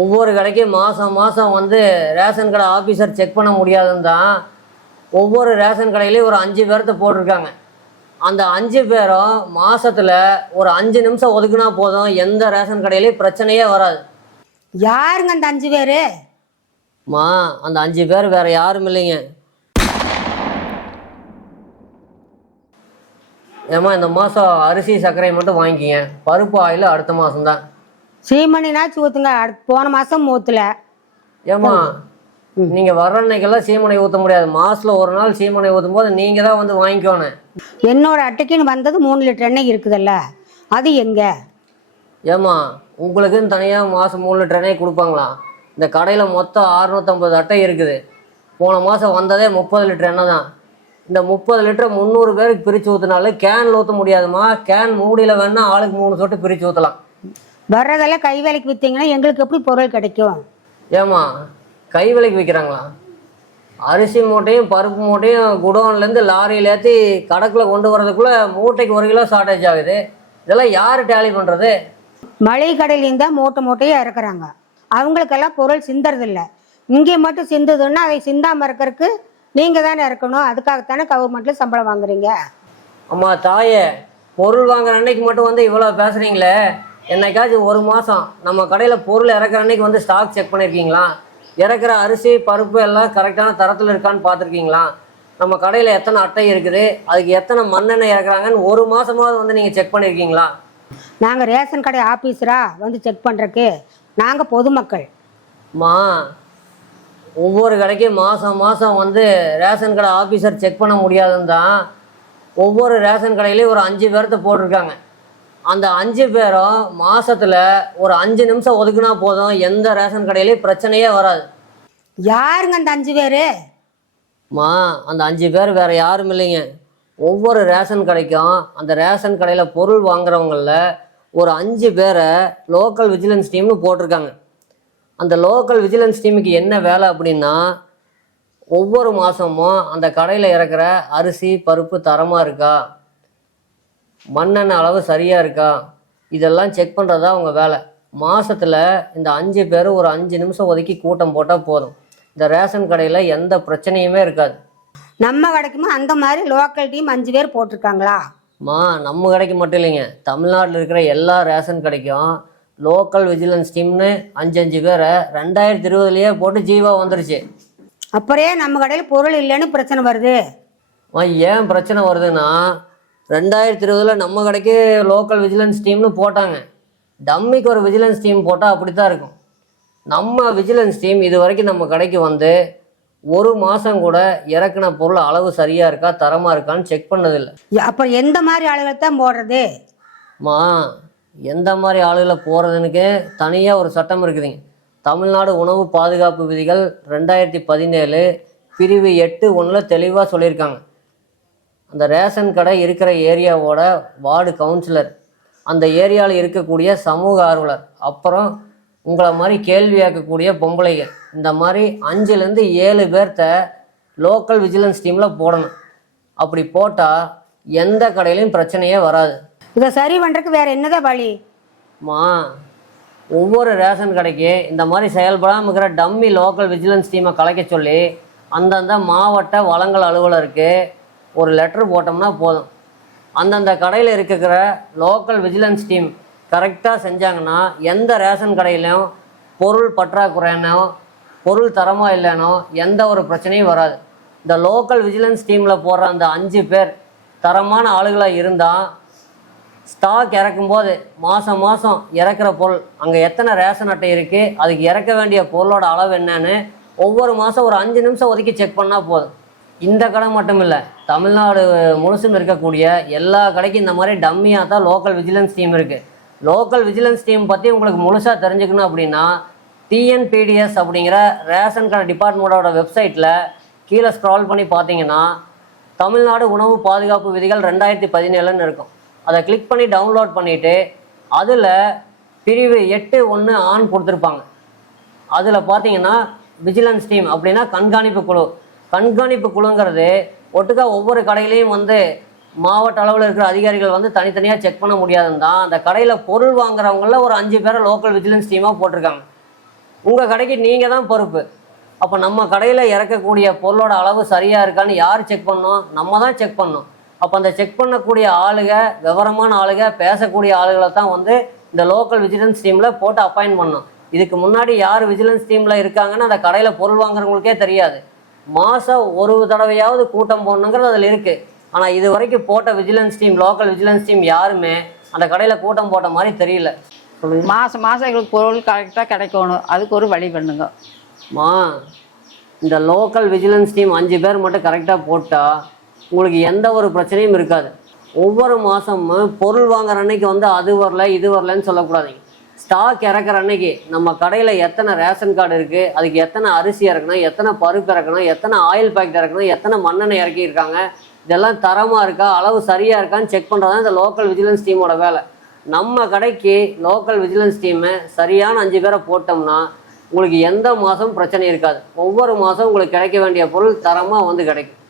ஒவ்வொரு கடைக்கும் மாதம் மாதம் வந்து ரேஷன் கடை ஆஃபீஸர் செக் பண்ண முடியாதுன்னு தான் ஒவ்வொரு ரேஷன் கடையிலையும் ஒரு அஞ்சு பேர்த்த போட்டிருக்காங்க. அந்த அஞ்சு பேரும் மாசத்துல ஒரு அஞ்சு நிமிஷம் ஒதுக்குனா போதும். எந்த ரேஷன் கடையிலையும் பிரச்சனையே வராது. யாருங்க அந்த அஞ்சு பேர்? மா அந்த அஞ்சு பேர் வேற யாரும் இல்லைங்க. ஏம்மா இந்த மாதம் அரிசி சர்க்கரை மட்டும் வாங்கிக்கிங்க. பருப்பு ஆயில் அடுத்த மாதம்தான் சீமணினாச்சும் ஊற்றுங்க அடுத்து போன மாதம் ஊற்றல ஏம்மா நீங்கள் வர்ற அன்னைக்கெல்லாம் சீமனை ஊற்ற முடியாது. மாதத்தில் ஒரு நாள் சீமனை ஊற்றும் போது நீங்கள் தான் வந்து வாங்கிக்கோணும் என்னோட அட்டைக்குன்னு வந்தது மூணு லிட்டர் எண்ணெய் இருக்குதுல்ல. அது எங்கே? ஏம்மா உங்களுக்குன்னு தனியாக மாதம் மூணு லிட்டர் எண்ணெய் கொடுப்பாங்களா? இந்த கடையில் மொத்தம் அறுநூத்தம்பது அட்டை இருக்குது. போன மாதம் வந்ததே முப்பது லிட்டர் எண்ணெய் தான். இந்த முப்பது லிட்டர் முந்நூறு பேருக்கு பிரித்து ஊற்றினாலும் கேனில் ஊற்ற முடியாதும்மா கேன் மூடியில் வேணால் ஆளுக்கு மூணு சொட்டு பிரித்து ஊற்றலாம் வர்றதெல்லாம் கை வேலைக்கு விற்றீங்கன்னா எங்களுக்கு எப்படி பொருள் கிடைக்கும்? ஏம்மா கை விலைக்கு விற்கிறாங்களா அரிசி மூட்டையும் பருப்பு மூட்டையும் குடோன்லேருந்து லாரியில் ஏற்றி கணக்கில் கொண்டு வரதுக்குள்ளே மூட்டைக்கு ஒரு கிலோ ஷார்ட்டேஜ் ஆகுது. இதெல்லாம் யார் டேலி பண்ணுறது மளிகை கடையிலேருந்து தான் மூட்டை மூட்டையாக இறக்குறாங்க. அவங்களுக்கெல்லாம் பொருள் சிந்தறதில்ல. இங்கே மட்டும் சிந்துதுன்னா அதை சிந்தாமல் இருக்கிறதுக்கு நீங்கள் தானே இறக்கணும். அதுக்காகத்தானே கவர்மெண்ட்டில் சம்பளம் வாங்குறீங்க? அம்மா தாயே பொருள் வாங்குற அன்னைக்கு மட்டும் வந்து இவ்வளோ பேசுகிறீங்களே என்னைக்காச்சும் ஒரு மாதம் நம்ம கடையில் பொருள் இறக்குற அன்னைக்கு வந்து ஸ்டாக் செக் பண்ணியிருக்கீங்களா இறக்குற அரிசி பருப்பு எல்லாம் கரெக்டான தரத்தில் இருக்கான்னு பார்த்துருக்கீங்களா? நம்ம கடையில் எத்தனை அட்டை இருக்குது? அதுக்கு எத்தனை மண்ணெண்ணெய் இறக்குறாங்கன்னு ஒரு மாதமாவது வந்து நீங்கள் செக் பண்ணியிருக்கீங்களா நாங்கள் ரேஷன் கடை ஆஃபீஸரா வந்து செக் பண்ணுறக்கு நாங்கள் பொதுமக்கள். மா ஒவ்வொரு கடைக்கும் மாதம் மாதம் வந்து ரேஷன் கடை ஆஃபீஸர் செக் பண்ண முடியாதுன்னு தான் ஒவ்வொரு ரேஷன் கடையிலையும் ஒரு அஞ்சு பேர்த்த போட்டிருக்காங்க. அந்த அஞ்சு பேரும் மாசத்துல ஒரு அஞ்சு நிமிஷம் ஒதுக்குனா போதும். எந்த ரேஷன் கடையிலையும் பிரச்சனையே வராது. யாருங்க அந்த அஞ்சு பேர்? மா அந்த அஞ்சு பேர் வேற யாரும் இல்லைங்க. ஒவ்வொரு ரேஷன் கடைக்கும் அந்த ரேஷன் கடையில் பொருள் வாங்குறவங்கள ஒரு அஞ்சு பேரை லோக்கல் விஜிலன்ஸ் டீம்னு போட்டிருக்காங்க. அந்த லோக்கல் விஜிலன்ஸ் டீமுக்கு என்ன வேலை அப்படின்னா ஒவ்வொரு மாதமும் அந்த கடையில் இறக்குற அரிசி பருப்பு தரமாக இருக்கா? மண்ணெண்ணெய் அளவு சரியாக இருக்கா? இதெல்லாம் செக் பண்ணுறது தான் அவங்க வேலை. மாசத்துல இந்த அஞ்சு பேர் ஒரு அஞ்சு நிமிஷம் ஒதுக்கி கூட்டம் போட்டால் போதும். இந்த ரேஷன் கடையில் எந்த பிரச்சனையுமே இருக்காது. நம்ம கடைக்குமா அந்த மாதிரி லோக்கல் டீம் அஞ்சு பேர் போட்டிருக்காங்களா? மா நம்ம கடைக்கு மட்டும் இல்லைங்க. தமிழ்நாட்டில் இருக்கிற எல்லா ரேஷன் கடைக்கும் லோக்கல் விஜிலன்ஸ் டீம்னு அஞ்சு அஞ்சு பேரை ரெண்டாயிரத்தி இருபதுலேயே போட்டு ஜீவா வந்துருச்சு. அப்புறே நம்ம கடையில் பொருள் இல்லைன்னு பிரச்சனை வருது. ஏன் பிரச்சனை வருதுன்னா ரெண்டாயிரத்தி இருபதுல நம்ம கடைக்கு லோக்கல் விஜிலன்ஸ் டீம்னு போட்டாங்க. டம்மிக்கு ஒரு விஜிலன்ஸ் டீம் போட்டால் அப்படி தான் இருக்கும். நம்ம விஜிலன்ஸ் டீம் இது வரைக்கும் நம்ம கடைக்கு வந்து ஒரு மாதம் கூட இறக்குன பொருள் அளவு சரியாக இருக்கா தரமாக இருக்கான்னு செக் பண்ணதில்லை. அப்போ எந்த மாதிரி ஆளுகளை தான் போடுறது? மா எந்த மாதிரி ஆளுகளை போகிறதுனுக்கு தனியாக ஒரு சட்டம் இருக்குதுங்க. தமிழ்நாடு உணவு பாதுகாப்பு விதிகள் ரெண்டாயிரத்தி பதினேழு பிரிவு எட்டு ஒன்றில் தெளிவாக சொல்லியிருக்காங்க. அந்த ரேஷன் கடை இருக்கிற ஏரியாவோட வார்டு கவுன்சிலர் அந்த ஏரியாவில் இருக்கக்கூடிய சமூக ஆர்வலர் அப்புறம் உங்களை மாதிரி கேள்வி கேட்கக்கூடிய பொம்பளைங்க இந்த மாதிரி அஞ்சுலேருந்து ஏழு பேர்த்த லோக்கல் விஜிலன்ஸ் டீமில் போடணும். அப்படி போட்டால் எந்த கடையிலையும் பிரச்சனையே வராது. இதை சரி பண்ணுறதுக்கு வேற என்னதான் வழி மா ஒவ்வொரு ரேஷன் கடைக்கு இந்த மாதிரி செயல்படாமல் இருக்கிற டம்மி லோக்கல் விஜிலன்ஸ் டீமை கலைக்க சொல்லி அந்தந்த மாவட்ட வளங்கள் அலுவலருக்கு ஒரு லெட்டர் போட்டோம்னா போதும். அந்தந்த கடையில் இருக்கிற லோக்கல் விஜிலன்ஸ் டீம் கரெக்டாக செஞ்சாங்கன்னா எந்த ரேஷன் கடையிலையும் பொருள் பற்றாக்குறைனோ பொருள் தரமாக இல்லைனோ எந்த ஒரு பிரச்சனையும் வராது. இந்த லோக்கல் விஜிலன்ஸ் டீமில் போடுற அந்த அஞ்சு பேர் தரமான ஆளுகளாக இருந்தால் ஸ்டாக் இறக்கும்போது மாதம் மாதம் இறக்குற பொருள் அங்கே எத்தனை ரேஷன் அட்டை இருக்குது அதுக்கு இறக்க வேண்டிய பொருளோட அளவு என்னன்னு ஒவ்வொரு மாதம் ஒரு அஞ்சு நிமிஷம் ஒதுக்கி செக் பண்ணால் போதும். இந்த கடை மட்டும் இல்லை தமிழ்நாடு முழுசும் இருக்கக்கூடிய எல்லா கடைக்கும் இந்த மாதிரி டம்மியாக தான் லோக்கல் விஜிலன்ஸ் டீம் இருக்குது லோக்கல் விஜிலன்ஸ் டீம் பற்றி உங்களுக்கு முழுசாக தெரிஞ்சுக்கணும் அப்படின்னா டிஎன்பிடிஎஸ் அப்படிங்கிற ரேஷன் கடை டிபார்ட்மெண்ட்டோட வெப்சைட்டில் கீழே ஸ்க்ரால் பண்ணி பார்த்தீங்கன்னா தமிழ்நாடு உணவு பாதுகாப்பு விதிகள் ரெண்டாயிரத்தி பதினேழுன்னு இருக்கும். அதை கிளிக் பண்ணி டவுன்லோட் பண்ணிவிட்டு அதில் பிரிவு எட்டு ஒன்று ஆன் கொடுத்துருப்பாங்க. அதில் பார்த்தீங்கன்னா விஜிலன்ஸ் டீம் அப்படின்னா கண்காணிப்பு குழு. கண்காணிப்பு குழுங்கிறது ஒட்டுக்கா ஒவ்வொரு கடையிலையும் வந்து மாவட்ட அளவில் இருக்கிற அதிகாரிகள் வந்து தனித்தனியாக செக் பண்ண முடியாதுன்னு தான். அந்த கடையில் பொருள் வாங்குறவங்கள ஒரு அஞ்சு பேரை லோக்கல் விஜிலன்ஸ் டீமாக போட்டிருக்காங்க. உங்கள் கடைக்கு நீங்கள் தான் பொறுப்பு. அப்போ நம்ம கடையில் இறக்கக்கூடிய பொருளோட அளவு சரியாக இருக்கான்னு யார் செக் பண்ணணும் நம்ம தான் செக் பண்ணணும் அப்போ அந்த செக் பண்ணக்கூடிய ஆளுக விவரமான ஆளுக பேசக்கூடிய ஆளுகளை தான் வந்து இந்த லோக்கல் விஜிலன்ஸ் டீமில் போட்டு அப்பாயின்ட் பண்ணோம். இதுக்கு முன்னாடி யார் விஜிலன்ஸ் டீமில் இருக்காங்கன்னு அந்த கடையில் பொருள் வாங்குறவங்களுக்கே தெரியாது. மாதம் ஒரு தடவையாவது கூட்டம் போடணுங்கிறது அதில் இருக்குது ஆனால் இது வரைக்கும் போட்ட vigilance team local vigilance team யாருமே அந்த கடையில் கூட்டம் போட்ட மாதிரி தெரியல. மாதம் மாதம் எங்களுக்கு பொருள் கரெக்டாக கிடைக்கணும். அதுக்கு ஒரு வழி பண்ணுங்க. மா இந்த லோக்கல் விஜிலன்ஸ் டீம் அஞ்சு பேர் மட்டும் கரெக்டாக போட்டால் உங்களுக்கு எந்த ஒரு பிரச்சனையும் இருக்காது. ஒவ்வொரு மாதமும் பொருள் வாங்குற அன்னைக்கு வந்து அது வரல இது வரலன்னு சொல்லக்கூடாதீங்க. ஸ்டாக் இறக்குற அன்னைக்கு நம்ம கடையில் எத்தனை ரேஷன் கார்டு இருக்குது அதுக்கு எத்தனை அரிசி இறக்கணும் எத்தனை பருப்பு இறக்கணும் எத்தனை ஆயில் பாக்கெட் இறக்கணும் எத்தனை மண்ணெண்ணெய் இறக்கியிருக்காங்க இதெல்லாம் தரமாக இருக்கா அளவு சரியாக இருக்கான்னு செக் பண்ணுறது தான் இந்த லோக்கல் விஜிலன்ஸ் டீமோட வேலை. நம்ம கடைக்கு லோக்கல் விஜிலன்ஸ் டீமு சரியான அஞ்சு பேரை போட்டோம்னா உங்களுக்கு எந்த மாதமும் பிரச்சனை இருக்காது. ஒவ்வொரு மாதம் உங்களுக்கு கிடைக்க வேண்டிய பொருள் தரமாக வந்து கிடைக்கும்.